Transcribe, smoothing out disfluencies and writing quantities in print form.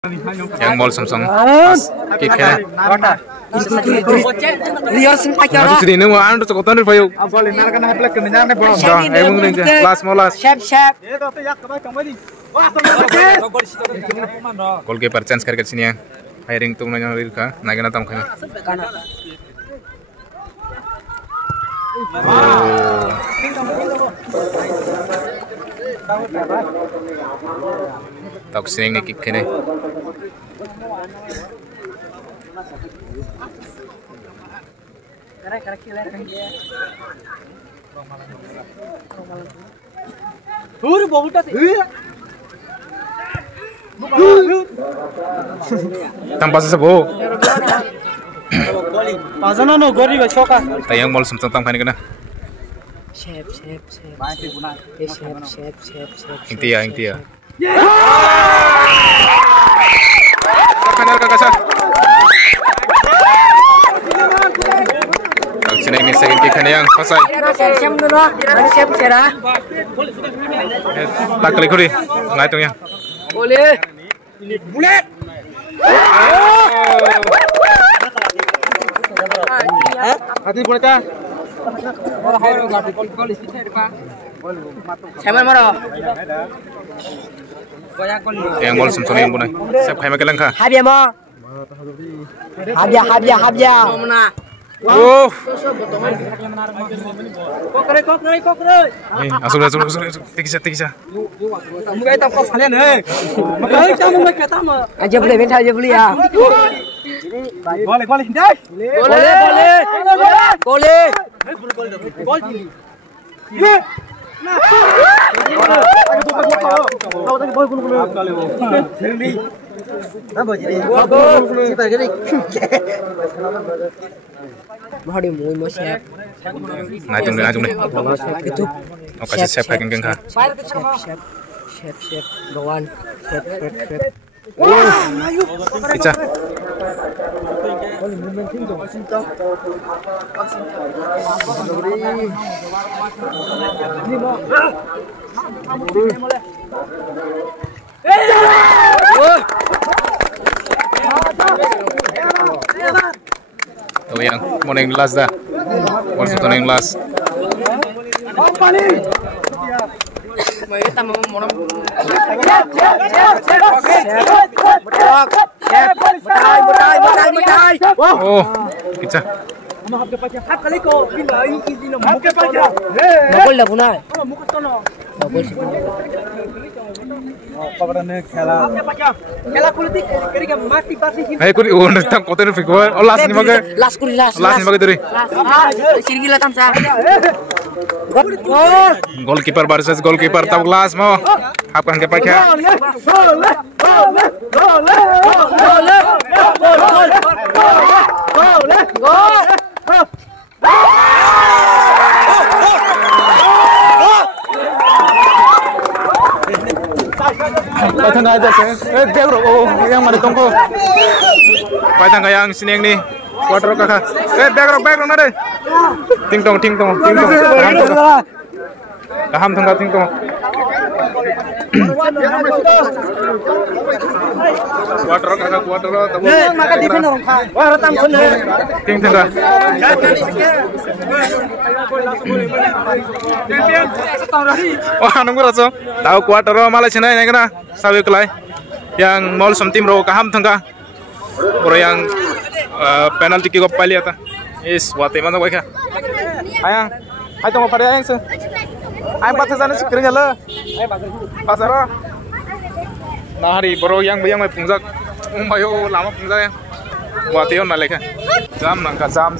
Yang mall Samsung kiknya masuk sini nunggu anu tuh kotor nih payu kelas molas goalkeeper chance करके sini ya hiring tuh nanya lagi kah naik natam kah tak sering nih kick ini tanpa sesepuh tayang mall Samsung tang kena intia sini ini second kick yang selesai tak klik kuri nggak hitungnya boleh bulet hati buletnya yang mall Samsung yang punai siap kayak makan langka habia mo habia oh kokre tikisa aja boleh ya boleh Najung deh. Itu. Oke, siap kayak geng kah? Siap. Bawan. Siap. Pecah. Oh yang mau yang last dah, mau satu yang last. Oh, kita. Bakul dah punai. Bakul sih. Hey, kuri udah tak kotor fikir. Oh, last ni bagai. Last ni bagai tadi. Sini gila tam sah. Goalkeeper versus goalkeeper tab last mau. Apa yang kepakai? Patang aja sih. Bego, yang mana tongko? Patang yang sini yang ni. Quarter kakak. Bego nade. Ting tong. Kaham tong ting tong. Quarter kakak. Tamu. Maka defend orang kah? Wah ratam sana. Ting tong. Wah nunggu rasa. Tahu quarter malah cina ini kena. Sabi kelai. Yang mall somtim ro kaham tengah. Orang yang penalti kick up pali ata. Is wate mana kau kah? Ayang, ayo tunggu pada ayang se. Ayang pasal sana sekiranya le. Pasar. Nah hari bro yang mai pungjak. Mayo lama pungjak yang. Wate on nalek. Jam nangka jam.